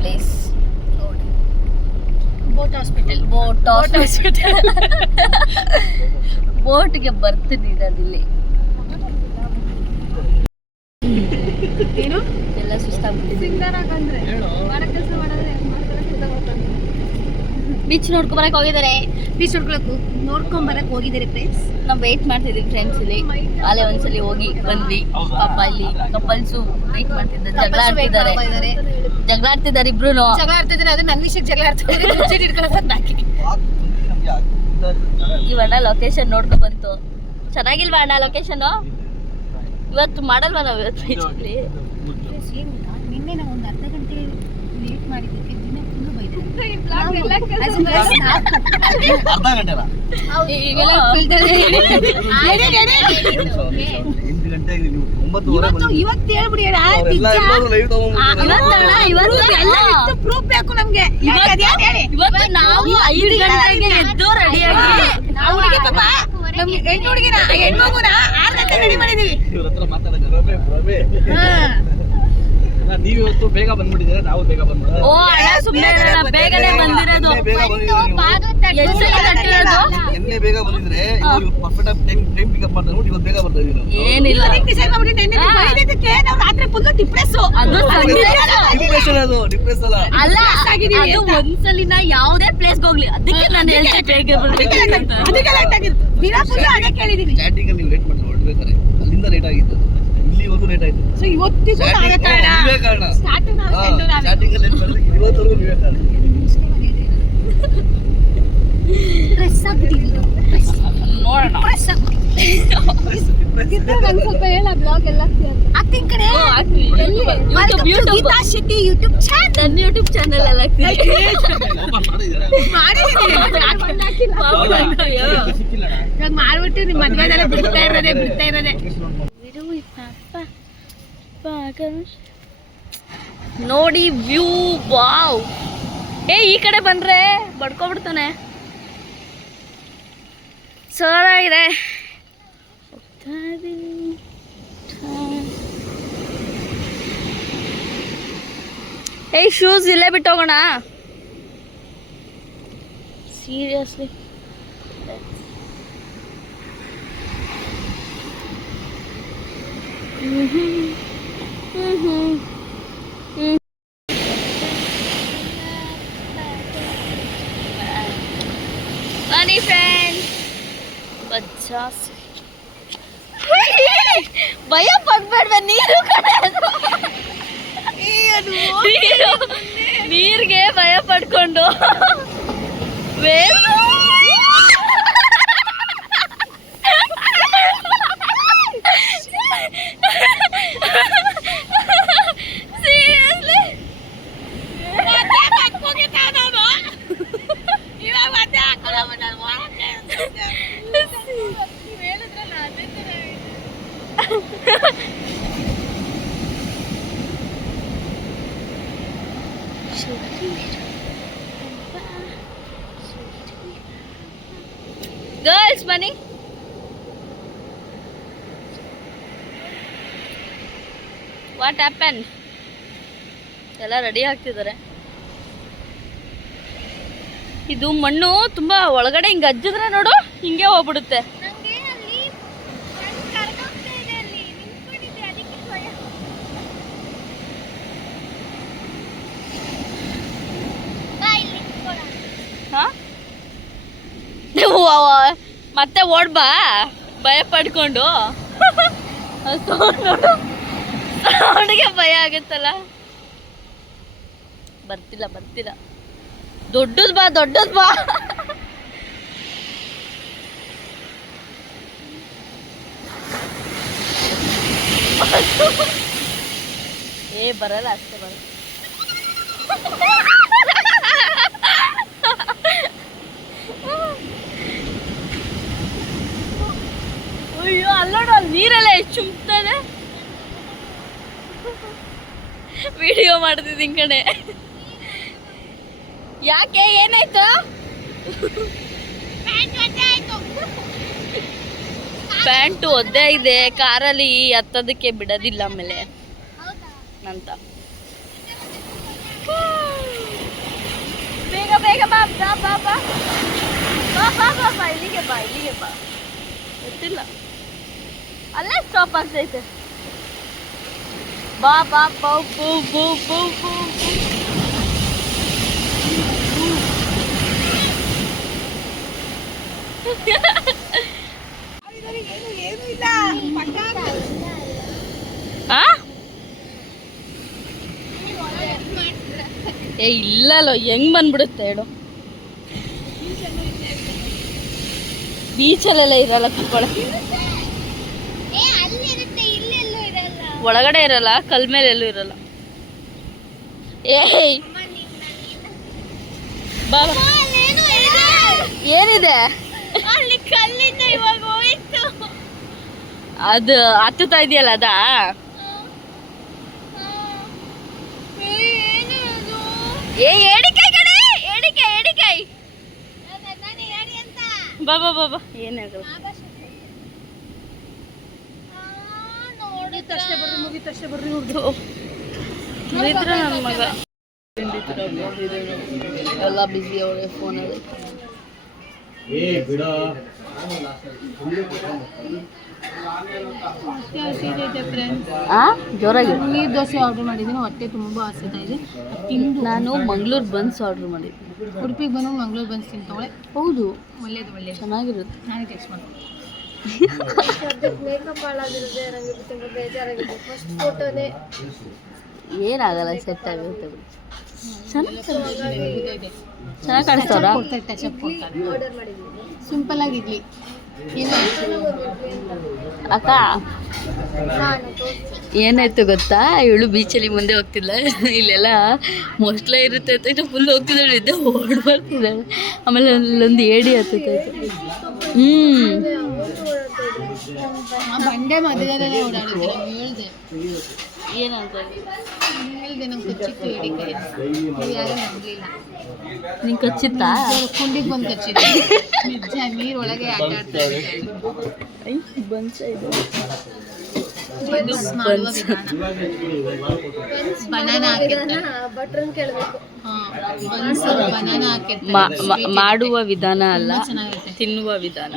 Place ನೋಡಿ. Boat hospital ಬೋಟ್ಗೆ ಬರ್ತೀನಿ ಇಲ್ಲಿ. ಏನು ಎಲ್ಲ ಸುಸ್ತಾಗ್ಬಿಟ್ಟಿದೆ. ಬೀಚ್ ನೋಡ್ಕೊಂಬರಕ್ ಹೋಗಿದ್ದಾರೆ. ಬೀಚ್ ನೋಡ್ಕೊಂಬರಕ್ ಹೋಗಿದ್ದಾರೆ ಫ್ರೆಂಡ್ಸ್. ನಾವು ವೇಟ್ ಮಾಡ್ತಿದ್ದೀವಿ ಫ್ರೆಂಡ್ಸ್ ಇಲ್ಲಿ. ಅಲ್ಲೇ ಒಂದ್ಸಲಿ ಹೋಗಿ ಬಂದ್ವಿ. ಪಾಪ ಇಲ್ಲಿ ಕಪಲ್ಸು ವೇಟ್ ಮಾಡ್ತಿದ್ದಾರೆ, ಜಗಳ ಆಡ್ತಿದ್ದಾರೆ ಇಬ್ರು. ಜಗಳ ಆಡ್ತಿದ್ದಾರೆ, ಅದು ನನ್ನ ವಿಷಯಕ್ಕೆ ಜಗಳ ಆಡ್ತಿದ್ದಾರೆ. ಇವಣ್ಣ ಲೊಕೇಶನ್ ನೋಡ್ಕೊಂಡ್ ಬಂತು. ಚೆನ್ನಾಗಿಲ್ವಾ ಅಣ್ಣ ಲೊಕೇಶನ್? ಇವತ್ತು ಮಾಡಲ್ವಾ ನಾವು ಇವತ್ತು ಬೀಚಲ್ಲಿ? ನಿನ್ನೆ ನಾವು ಒಂದು ಅರ್ಧ ಗಂಟೆ ಲೇಟ್ ಮಾಡಿದ್ದಕ್ಕೆ ದಿನ ಫುಲ್ಲು ಬೈತಾರೆ. ಇವತ್ತು ಹೇಳ್ಬಿಡಿ ಪ್ರೂಫ್ ಬೇಕು ನಮ್ಗೆ. ಇವತ್ತು ನಾವು 5 ಗಂಟೆಗೆ ಎದ್ದು ರೆಡಿಯಾಗಿ ಹೆಣ್ಮಗುನ 6 ಗಂಟೆ ರೆಡಿ ಮಾಡಿದೀವಿ. ನೀವು ಇವತ್ತು ಬೇಗ ಬಂದ್ಬಿಟ್ಟಿದ್ದೀರಾ, ನಾವು ಬೇಗ ಬಂದ್ಬಿಟ್ಟಿದ್ದೀವಿ. ಓ ಅಣ್ಣ ಸುಮ್ಮನೆ ಬೇಗನೆ ಬಂದಿರೋದು. ಎನ್ನೆ ಬೇಗ ಬಂದಿದ್ರೆ ಪರ್ಫೆಕ್ಟ್ ಟೈಮ್ ಪಿಕಪ್ ಮಾಡ್ತಾರೆ. ಇವತ್ತು ಬೇಗ ಬರ್ತಾ ಇದೀವಿ. ಏನಿಲ್ಲ ಡಿಸೈಡ್ ಮಾಡ್ಬಿಟ್ಟು ನಾವು ರಾತ್ರಿ ಫುಲ್ ಡಿಪ್ರೆಸ್. ಅದು ಡಿಪ್ರೆಸ್ ಅಲ್ಲ, ಅದು ಒಂದ್ಸಲಿನ ಯಾವುದೇ ಪ್ಲೇಸ್ಗೆ ಹೋಗ್ಲಿ ಅದಕ್ಕೆ ನಾನು ಹೇಳ್ತೀನಿ ಬೇಗ ಬರ್ಬೇಕು ಅಂತ. ಸ್ಟಾರ್ಟಿಂಗ್ ಅಲ್ಲಿ ಲೇಟ್ ಮಾಡಿ ಹೊರಡ್ಬೇಕಾರೆ ಅಲ್ಲಿಂದ ಲೇಟ್ ಆಗಿತ್ತು, ಇಲ್ಲಿವರೆಗೂ ಲೇಟ್ ಆಯ್ತು. ಸೊ ಇವತ್ತಿಗೂ ನೀವೇ ಕಾರಣ. ಸ್ಟಾರ್ಟಿಂಗ್ ಅಲ್ಲಿ ಲೇಟ್ ಮಾಡಿದ್ರೆ ಇವತ್ತವರೆಗೂ ನೀವೇ ಕಾರಣ. ನೋಡೋಣ ಸ್ವಲ್ಪ ಹೇಳ ಬ್ಲಾಗ್ ಎಲ್ಲ ಆಗ್ತೀನಿ ಕಡೆ. ಯೂಟ್ಯೂಬ್ ನನ್ನ ಯೂಟ್ಯೂಬ್ ಚಾನಲ್ ಎಲ್ಲ ಮಾಡ್ಬಿಟ್ಟು ನಿಮ್ಮ ಮದ್ವೆದೆಲ್ಲ ಬಿಡ್ತಾ ಇರೋದೇ ನೋಡಿ ವ್ಯೂ. ವಾವ್, ಈ ಕಡೆ ಬಂದ್ರೆ ಬಡ್ಕೊಬಿಡ್ತಾನೆ. ಸರಾಗಿದೆ. ಶೂಸ್ ಇಲ್ಲೇ ಬಿಟ್ಟೋಗೋಣ ಸೀರಿಯಸ್ಲಿ. ಬನ್ನಿ ಫ್ರೆಂಡ್ಸ್. ಭಯ ಪಡ್ಬೇಡ್ವ, ನೀರ್ಗೆ ಭಯ ಪಡ್ಕೊಂಡು ಗರ್ಲ್ಸ್ ಬನ್ನಿ. What happen? ಎಲ್ಲ ರೆಡಿ ಆಗ್ತಿದ್ದಾರೆ. ಇದು ಮಣ್ಣು ತುಂಬಾ ಒಳಗಡೆ ಹಿಂಗೆ ಅಜ್ಜಿದ್ರೆ ನೋಡು ಹಿಂಗೆ ಹೋಗ್ಬಿಡುತ್ತೆ. ಮತ್ತೆ ಓಡ್ಬಾ ಭಯ ಪಡ್ಕೊಂಡು. ನೋಡು ಅವನಿಗೆ ಭಯ ಆಗುತ್ತಲ್ಲ. ಬರ್ತಿಲ್ಲ ದೊಡ್ಡದ್ ಬಾ. ಬರಲ್ಲ ಅಷ್ಟೇ ಬರಲ್ಲ. ಅಯ್ಯೋ ಅಲ್ಲೋಡು, ಅಲ್ಲಿ ನೀರೆಲ್ಲ ಎಷ್ಟು ಚುಮ್ತದೆ. ವಿಡಿಯೋ ಮಾಡ್ತಿದ್ದೀನಿ ಕಣೆ. ಯಾಕೆ ಏನಾಯ್ತು? ಪ್ಯಾಂಟು ಒದ್ದೆ ಇದೆ, ಕಾರಲ್ಲಿ ಹತ್ತೋದಕ್ಕೆ ಬಿಡೋದಿಲ್ಲ ಆಮೇಲೆ ಅಂತ. ಬಾ ಬಾ ಬಾ ಬಾ ಬಾ ಬಾ ಬಾ ಇಲ್ಲಿಗೆ ಬಾ ಗೊತ್ತಿಲ್ಲ ಅಲ್ಲೇ ಸ್ಟಾಪ್ ಆಗ್ತೈತೆ ಬಾ ಬಾ ಬೌ ಬೌ ಬೌ ಬೌ ಬೌ ಏ ಇಲ್ಲಲ್ಲ ಹೆಂಗ್ ಬಂದ್ಬಿಡುತ್ತೆ ಹೇಳು ಬೀಚಲ್ಲೆಲ್ಲ ಇರಲ್ಲ ಕುತ್ಕೊಳಕ್ಕೆ ಒಳಗಡೆ ಇರಲ್ಲ ಕಲ್ ಮೇಲೆ ಎಲ್ಲೂ ಇರಲ್ಲ ಏಯ್ ಬಾ ಏನಿದೆ ಅಲ್ಲಿ ಕಲ್ಲಿಂದ ಇವಾಗ ಹೋಯ್ತು ಅದು ಹತ್ತುತ್ತಾ ಇದೆಯಲ್ಲ ಅದಾ ಏ ಏಡಿಕಾಯಿ ಕಡೆ ಏಡಿಕಾಯಿ ಬಾ ಬಾ ಬಾ ಬಾ ಏನಾಗಲ್ಲ ಮುಗಿತಷ್ಟೇ ಬರ್ರಿ ನನ್ನ ಮಗ ಎಲ್ಲ ಬಿಸಿ ಅವರೇ ಫೋನಲ್ಲಿ ಜೋರಾಗಿ ನೀರು ದೋಸೆ ಆರ್ಡರ್ ಮಾಡಿದ್ದೀನಿ ಹೊಟ್ಟೆ ತುಂಬ ಹಸಿತಾ ಇದೆ ತಿಂದು ನಾನು ಮಂಗಳೂರು ಬನ್ಸ್ ಆರ್ಡರ್ ಮಾಡಿದ್ದೆ ಉಡುಪಿಗೆ ಬಂದು ಮಂಗಳೂರು ಬನ್ಸ್ ತಿಂತವಳೆ ಹೌದು ಒಳ್ಳೇದು ಚೆನ್ನಾಗಿರುತ್ತೆ ನಾನೇ ಟೆಕ್ಸ್ಟ್ ಮಾಡ್ತೀನಿ ಏನಾಗಲ್ಲ ಸೆಟ್ ಆಗುತ್ತೆ ಚೆನ್ನಾಗಿ ಕಾಣಿಸ್ತವ್ರ ಸಿಂಪಲ್ ಆಗಿ ಇಡ್ಲಿ ಅಕ್ಕ ಏನಾಯ್ತು ಗೊತ್ತಾ ಇವಳು ಬೀಚಲ್ಲಿ ಮುಂದೆ ಹೋಗ್ತಿಲ್ಲ ಇಲ್ಲೆಲ್ಲ ಮೊಸಳೆ ಇರುತ್ತೆ ಅಂತ ಫುಲ್ ಹೋಗ್ತಿದ್ದಾಳೆ ಇದ್ದೆ ಓಡ್ ಬರ್ತಿದ್ದಾಳೆ ಆಮೇಲೆ ಅಲ್ಲೊಂದು ಏಡಿ ಹತ್ತೈತೆ ಬಂಡೆ ಮಧ್ಯದಲ್ಲೇ ಓಡಾಡಿದ್ದೆ ಹೇಳ್ದೆ ಏನಂತ ಹೇಳ್ದೆ ನಂಗೆ ಕಚ್ಚಿತ್ತು ಏಡಿಕಾಯಿ ನೀವು ಯಾರು ನಂಬಲಿಲ್ಲ ನಿಂಗೆ ಕಚ್ಚಿತ್ತಾ ಕುಂಡಿಗೆ ಬಂದು ಕಚ್ಚಿತ್ತು ನಿಜ ನೀರೊಳಗೆ ಆಟ ಆಡ್ತಾ ಬನಾನಾ ಹಾಕಿರ್ತಾರೆ ಮಾಡುವ ವಿಧಾನ ಅಲ್ಲ ತಿನ್ನುವ ವಿಧಾನ